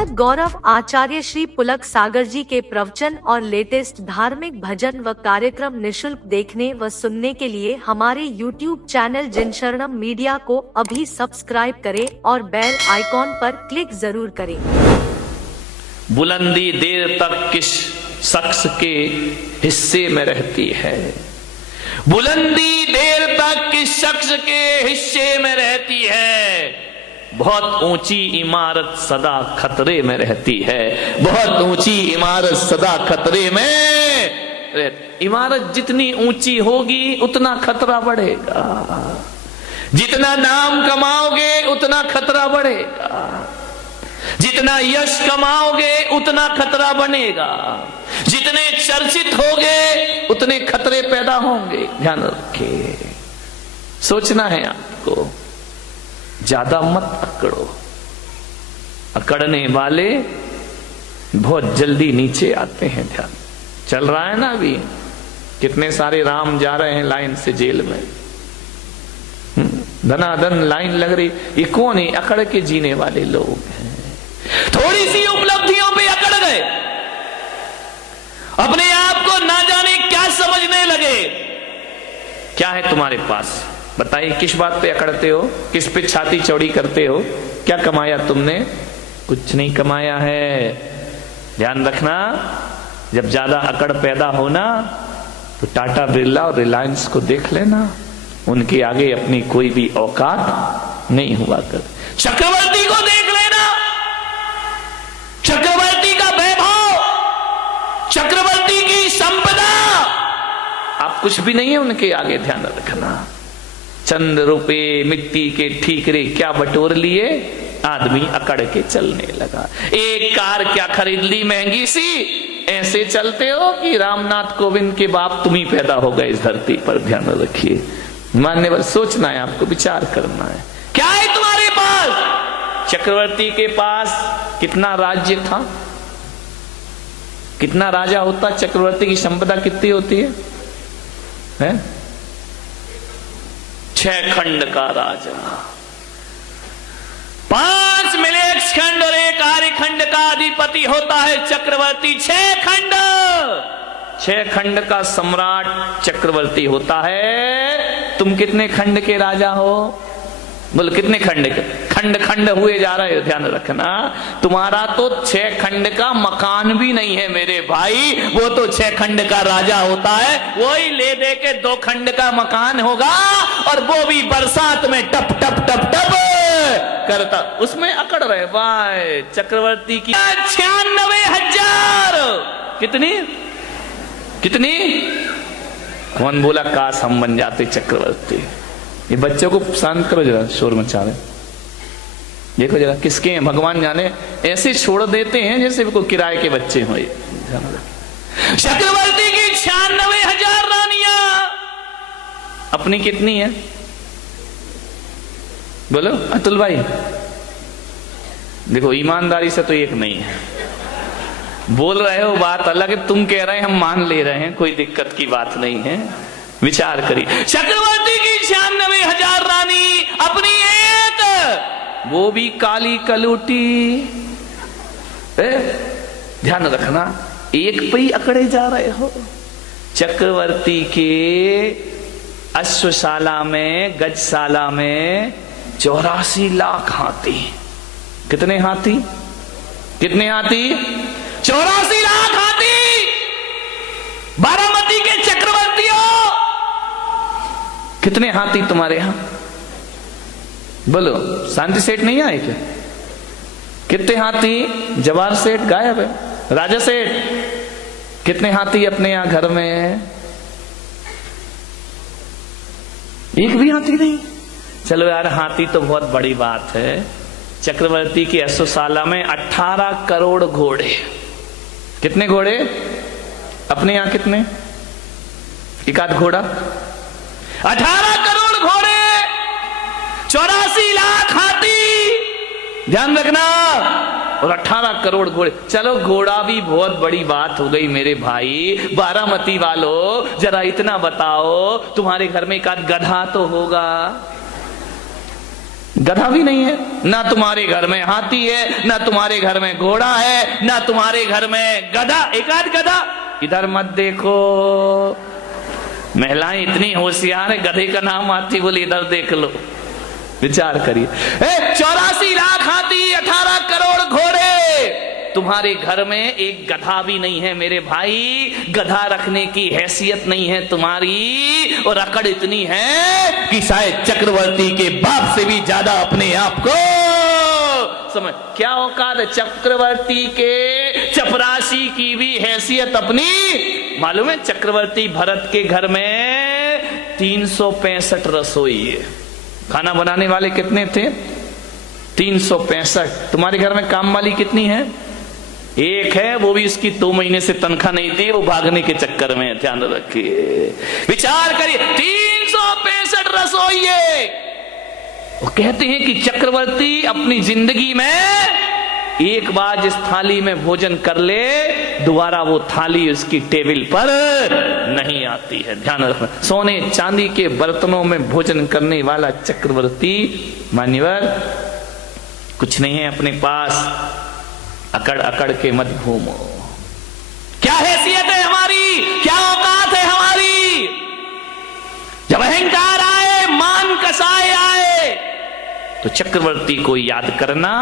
साधक गौरव आचार्य श्री पुलक सागर जी के प्रवचन और लेटेस्ट धार्मिक भजन व कार्यक्रम निशुल्क देखने व सुनने के लिए हमारे YouTube चैनल जिनशरणम मीडिया को अभी सब्सक्राइब करें और बेल आइकॉन पर क्लिक जरूर करें। बुलंदी देर तक किस शख्स के हिस्से में रहती है, बुलंदी देर तक किस शख्स के हिस्से में रहती है। बहुत ऊंची इमारत सदा खतरे में रहती है, बहुत ऊंची इमारत सदा खतरे में। इमारत जितनी ऊंची होगी उतना खतरा बढ़ेगा, जितना नाम कमाओगे उतना खतरा बढ़ेगा, जितना यश कमाओगे उतना खतरा बनेगा, जितने चर्चित होगे उतने खतरे पैदा होंगे। ध्यान रखिए, सोचना है आपको, ज्यादा मत अकड़ो। अकड़ने वाले बहुत जल्दी नीचे आते हैं। ध्यान चल रहा है ना, अभी कितने सारे राम जा रहे हैं लाइन से जेल में, धनाधन लाइन लग रही। ये कौन है? अकड़ के जीने वाले लोग हैं। थोड़ी सी उपलब्धियों पे अकड़ गए, अपने आप को ना जाने क्या समझने लगे। क्या है तुम्हारे पास? बताइए, किस बात पे अकड़ते हो, किस पे छाती चौड़ी करते हो? क्या कमाया तुमने? कुछ नहीं कमाया है। ध्यान रखना, जब ज्यादा अकड़ पैदा होना तो टाटा बिरला और रिलायंस को देख लेना, उनके आगे अपनी कोई भी औकात नहीं हुआ कर। चक्रवर्ती को देख लेना, चक्रवर्ती का वैभव, चक्रवर्ती की संपदा, आप कुछ भी नहीं है उनके आगे। ध्यान रखना, चंद रुपए मिट्टी के ठीकरे क्या बटोर लिए, आदमी अकड़ के चलने लगा। एक कार क्या खरीद ली महंगी सी, ऐसे चलते हो कि रामनाथ कोविंद के बाप तुम ही पैदा हो गए इस धरती पर। ध्यान रखिए, मानने पर सोचना है आपको, विचार करना है। क्या है तुम्हारे पास? चक्रवर्ती के पास कितना राज्य था, कितना राजा होता? चक्रवर्ती की संपदा कितनी होती है? 6 खंड का राजा, 5 मिलेक्स खंड और 1 आर्य खंड का अधिपति होता है चक्रवर्ती। 6 खंड, 6 खंड का सम्राट चक्रवर्ती होता है। तुम कितने खंड के राजा हो? बोलो कितने खंड के? खंड खंड हुए जा रहे हो। ध्यान रखना, तुम्हारा तो 6 खंड का मकान भी नहीं है मेरे भाई, वो तो 6 खंड का राजा होता है। वही ले दे के 2 खंड का मकान होगा, और वो भी बरसात में टप टप टप टप करता, उसमें अकड़ रहे भाई। चक्रवर्ती की 96,000। कितनी कितनी? कौन बोला काश हम बन जाते चक्रवर्ती? ये बच्चों को शांत करो जरा, शोर मचा रहे। देखो जरा किसके हैं, भगवान जाने, ऐसे छोड़ देते हैं जैसे कोई किराए के बच्चे हो। चक्रवर्ती की 96,000 रानियां, अपनी कितनी है? बोलो अतुल भाई। देखो ईमानदारी से तो एक नहीं है, बोल रहे हो बात अलग है, तुम कह रहे हैं हम मान ले रहे हैं, कोई दिक्कत की बात नहीं है। विचार करिए, चक्रवर्ती की 96,000 रानी, अपनी एक, वो भी काली कलूटी। ध्यान रखना, एक पे ही अकड़े जा रहे हो। चक्रवर्ती के अश्वशाला में, गजशाला में 84 लाख हाथी। कितने हाथी? कितने हाथी? 84 लाख हाथी। बारामती के चक्रवर्ती हो, कितने हाथी तुम्हारे यहां? बोलो, शांति सेठ नहीं आए क्या? कितने हाथी? जवाहर सेठ गायब है, राजा सेठ कितने हाथी अपने यहां घर में? एक भी हाथी नहीं। चलो यार, हाथी तो बहुत बड़ी बात है। चक्रवर्ती की अश्वशाला में 18 करोड़ घोड़े। कितने घोड़े? अपने यहां कितने? एक आध घोड़ा। 18 करोड़ घोड़े, 84 लाख हाथी। ध्यान रखना, और 18 करोड़ घोड़े। चलो घोड़ा भी बहुत बड़ी बात हो गई मेरे भाई। बारामती वालों, जरा इतना बताओ, तुम्हारे घर में एक आध गधा तो होगा? गधा भी नहीं है, ना तुम्हारे घर में हाथी है, ना तुम्हारे घर में घोड़ा है, ना तुम्हारे घर में गधा, एक आध गधा। इधर मत देखो, महिलाएं इतनी होशियार है, गधे का नाम आती बोली इधर देख लो। विचार करिए, 84 लाख हाथी, 18 करोड़ घोड़े, तुम्हारे घर में एक गधा भी नहीं है मेरे भाई। गधा रखने की हैसियत नहीं है तुम्हारी, और अकड़ इतनी है कि शायद चक्रवर्ती के बाप से भी ज्यादा अपने आप को समझ। क्या औकात है चक्रवर्ती के चपरासी की भी हैसियत अपनी। मालूम है चक्रवर्ती भरत के घर में 365 रसोई है, खाना बनाने वाले कितने थे? 365। तुम्हारे घर में काम वाली कितनी है? एक है, वो भी इसकी 2 महीने से तनख्वाह नहीं दी, वो भागने के चक्कर में। ध्यान रखिए, विचार करिए, 365 रसोई है। वो कहते हैं कि चक्रवर्ती अपनी जिंदगी में एक बार जिस थाली में भोजन कर ले, दोबारा वो थाली उसकी टेबल पर नहीं आती है। ध्यान रखना, सोने चांदी के बर्तनों में भोजन करने वाला चक्रवर्ती मान्यवर कुछ नहीं है अपने पास। अकड़ अकड़ के मत घूमो। क्या हैसियत है हमारी, क्या औकात है हमारी। जब अहंकार आए, मान कसाए आए, तो चक्रवर्ती को याद करना,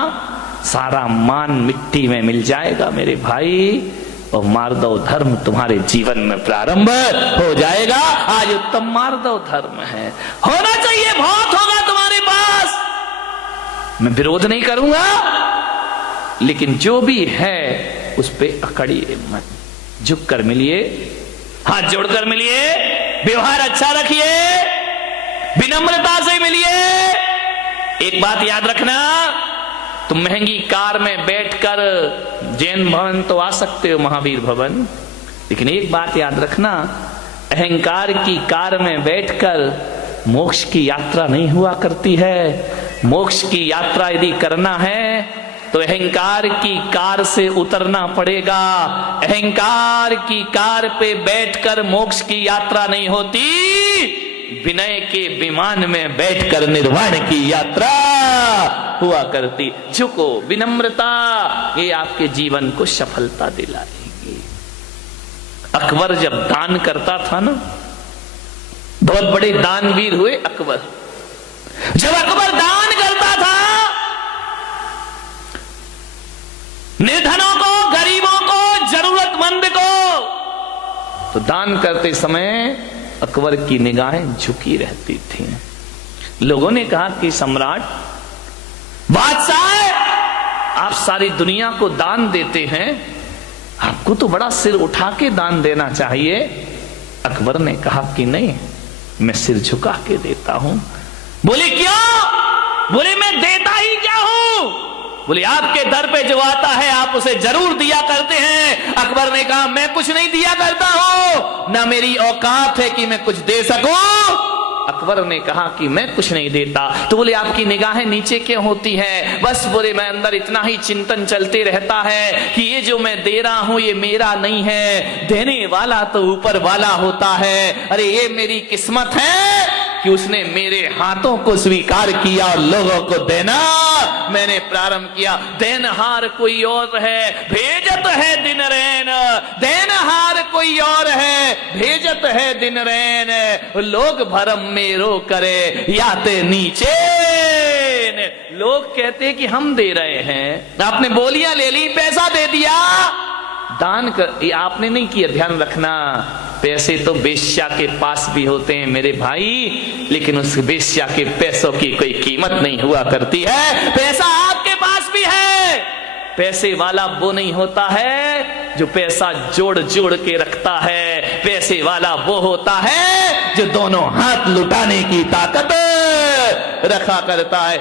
सारा मान मिट्टी में मिल जाएगा मेरे भाई, और मार्दव धर्म तुम्हारे जीवन में प्रारंभ हो जाएगा। आज उत्तम मार्दव धर्म है, होना चाहिए, बहुत होगा तुम्हारे पास, मैं विरोध नहीं करूंगा, लेकिन जो भी है उस पे अकड़िए मत। झुक कर मिलिए, हाथ जोड़कर मिलिए, व्यवहार अच्छा रखिए, विनम्रता से मिलिए। एक बात याद रखना, तुम महंगी कार में बैठकर जैन भवन तो आ सकते हो, महावीर भवन, लेकिन एक बात याद रखना, अहंकार की कार में बैठकर मोक्ष की यात्रा नहीं हुआ करती है। मोक्ष की यात्रा यदि करना है तो अहंकार की कार से उतरना पड़ेगा। अहंकार की कार पे बैठकर मोक्ष की यात्रा नहीं होती, विनय के विमान में बैठकर निर्वाण की यात्रा हुआ करती। झुको, विनम्रता, ये आपके जीवन को सफलता दिलाएगी। अकबर जब दान करता था ना, बहुत बड़े दानवीर हुए अकबर। जब अकबर दान करता था, निर्धनों को, गरीबों को, जरूरतमंद को, तो दान करते समय अकबर की निगाहें झुकी रहती थी। लोगों ने कहा कि सम्राट, बादशाह, आप सारी दुनिया को दान देते हैं, आपको तो बड़ा सिर उठा के दान देना चाहिए। अकबर ने कहा कि नहीं, मैं सिर झुका के देता हूं। बोले क्यों? बोले मैं देता ही क्या हूं? बोले आपके दर पे जो आता है आप उसे जरूर दिया करते हैं। अकबर ने कहा मैं कुछ नहीं दिया करता हूं, ना मेरी औकात है कि मैं कुछ दे सकूं। अकबर ने कहा कि मैं कुछ नहीं देता। तो बोले आपकी निगाहें नीचे क्यों होती है? बस बोले मैं अंदर इतना ही चिंतन चलते रहता है कि ये जो मैं दे रहा हूं ये मेरा नहीं है, देने वाला तो ऊपर वाला होता है। अरे ये मेरी किस्मत है कि उसने मेरे हाथों को स्वीकार किया और लोगों को देना मैंने प्रारंभ किया। देनहार कोई और है, भेजत है दिन रैन। देनहार कोई और है, भेजत है दिन रैन। लोग भरम में रो करे याते नीचे। लोग कहते कि हम दे रहे हैं, आपने बोलियां ले ली, पैसा दे दिया, दान कर, ये आपने नहीं किया। ध्यान रखना, पैसे तो बेश्या के पास भी होते हैं मेरे भाई, लेकिन उस बेश्या के पैसों की कोई कीमत नहीं हुआ करती है। पैसा आपके पास भी है, पैसे वाला वो नहीं होता है जो पैसा जोड़ जोड़ के रखता है। पैसे वाला वो होता है जो दोनों हाथ लुटाने की ताकत रखा करता है।